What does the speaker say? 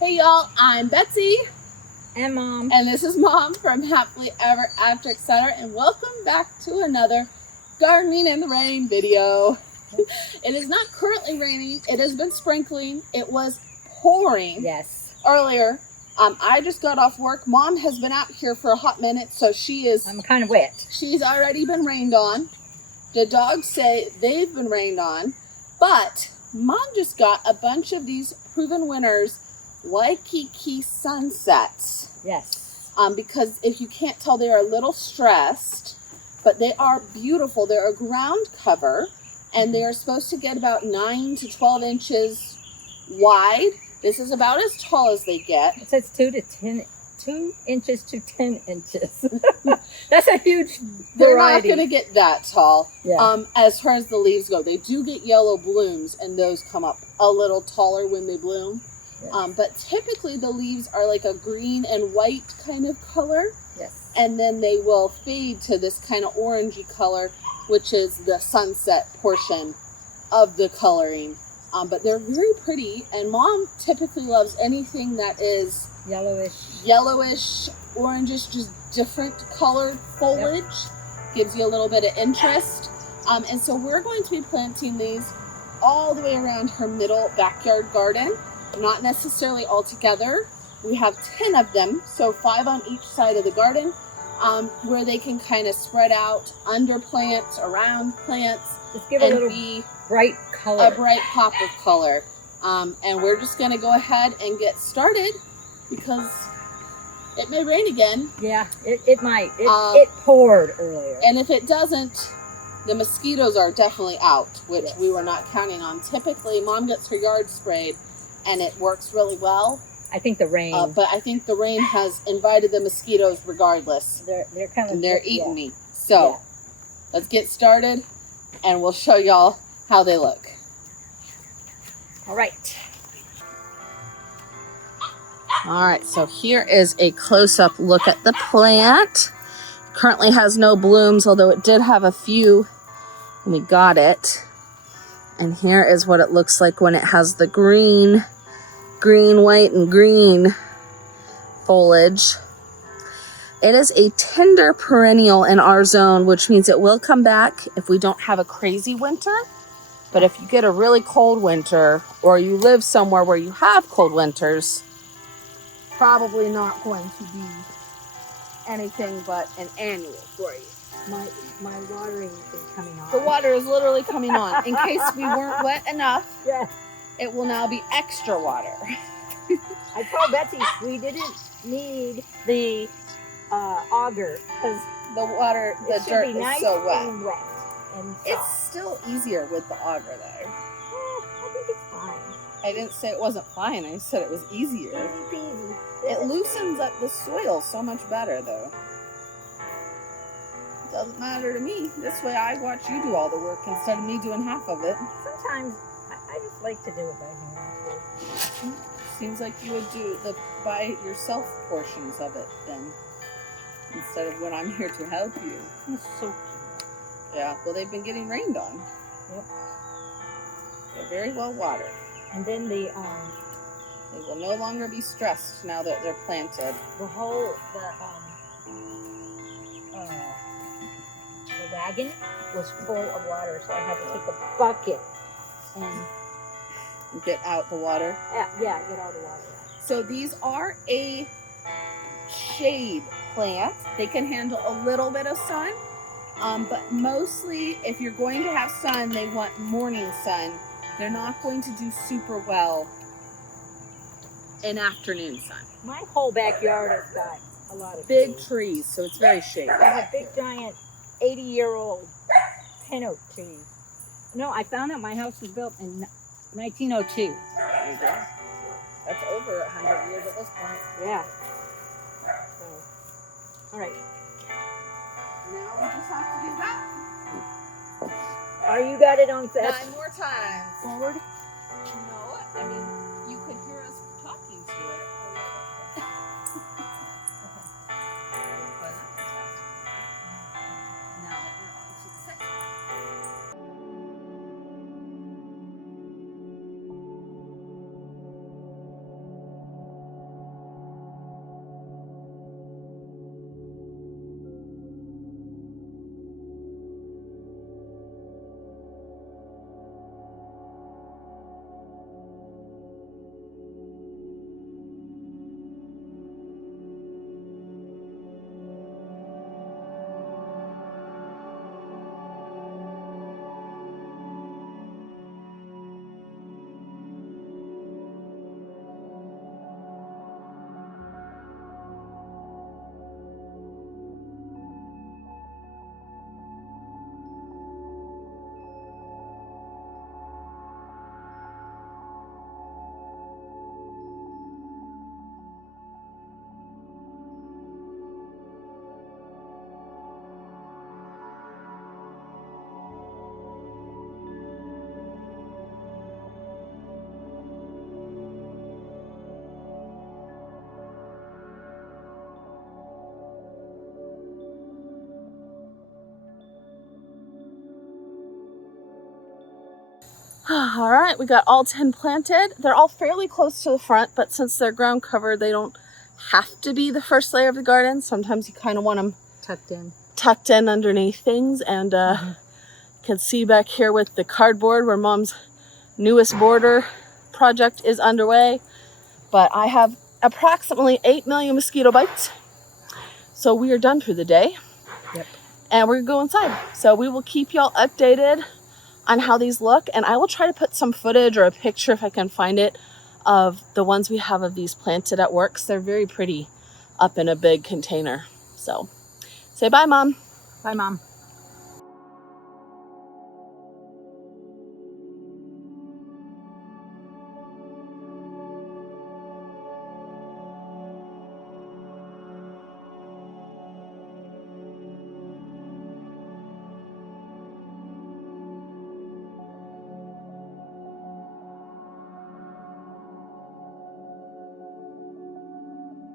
Hey y'all, I'm Betsy. And Mom. And this is Mom from Happily Ever After, etc. And welcome back to another Gardening in the Rain video. It is not currently raining. It has been sprinkling. It was pouring earlier. I just got off work. Mom has been out here for a hot minute, so I'm kind of wet. She's already been rained on. The dogs say they've been rained on. But Mom just got a bunch of these proven winners Waikiki Sunsets. Yes. Because if you can't tell, they are a little stressed, but they are beautiful. They're a ground cover, and they are supposed to get about 9 to 12 inches wide. This is about as tall as they get. It says 2 inches to 10 inches. That's a huge variety. They're not going to get that tall. Yeah. As far as the leaves go, they do get yellow blooms, and those come up a little taller when they bloom. Yes. But typically the leaves are like a green and white kind of color. Yes. And then they will fade to this kind of orangey color, which is the sunset portion of the coloring. But they're very pretty, and Mom typically loves anything that is yellowish, orangish, just different colored foliage. Yep. Gives you a little bit of interest. And so we're going to be planting these all the way around her middle backyard garden. Not necessarily all together. We have 10 of them, so 5 on each side of the garden, where they can kind of spread out under plants, around plants. Just give a little bright color. A bright pop of color. And we're just going to go ahead and get started because it may rain again. Yeah, it might. It poured earlier. And if it doesn't, the mosquitoes are definitely out, which we were not counting on. Typically, Mom gets her yard sprayed, and it works really well. I think the rain. But I think the rain has invited the mosquitoes regardless. They're kind of. And they're eating me. So let's get started, and we'll show y'all how they look. All right. All right, so here is a close-up look at the plant. Currently has no blooms, although it did have a few when we got it. And here is what it looks like when it has the green, white, and green foliage. It is a tender perennial in our zone, which means it will come back if we don't have a crazy winter. But if you get a really cold winter, or you live somewhere where you have cold winters, probably not going to be anything but an annual for you. My watering is coming on. The water is literally coming on. In case we weren't wet enough, it will now be extra water. I told Betsy we didn't need the auger because the water, the dirt is nice so wet. And wet and it's still easier with the auger though. I think it's fine. I didn't say it wasn't fine. I said it was easier. Easy peasy. It loosens up the soil so much better though. Doesn't matter to me. This way I watch you do all the work instead of me doing half of it. Sometimes I just like to do it by hand. Seems like you would do the by yourself portions of it then, instead of when I'm here to help you. It's so cute. Yeah, well they've been getting rained on. Yep. They're very well watered. And then they will no longer be stressed now that they're planted. The wagon was full of water, so I had to take a bucket and get out the water. Get all the water out. So these are a shade plant. They can handle a little bit of sun, but mostly if you're going to have sun, they want morning sun. They're not going to do super well in afternoon sun. My whole backyard has got a lot of big trees, so it's very shady. I have big giant 80-year-old pin oak trees. No, I found out my house was built in 1902. There you go. That's over 100 years at this point. Yeah. So, all right. Now we just have to do that. Are you got it on set? 9 more times. Forward? No, I mean, you could hear us talking to it. All right, we got all 10 planted. They're all fairly close to the front, but since they're ground cover, they don't have to be the first layer of the garden. Sometimes you kind of want them tucked in underneath things. And you can see back here with the cardboard where Mom's newest border project is underway. But I have approximately 8 million mosquito bites. So we are done for the day. Yep. And we're gonna go inside. So we will keep y'all updated on how these look. And I will try to put some footage or a picture, if I can find it, of the ones we have of these planted at work. So they're very pretty up in a big container. So say bye, Mom. Bye, Mom.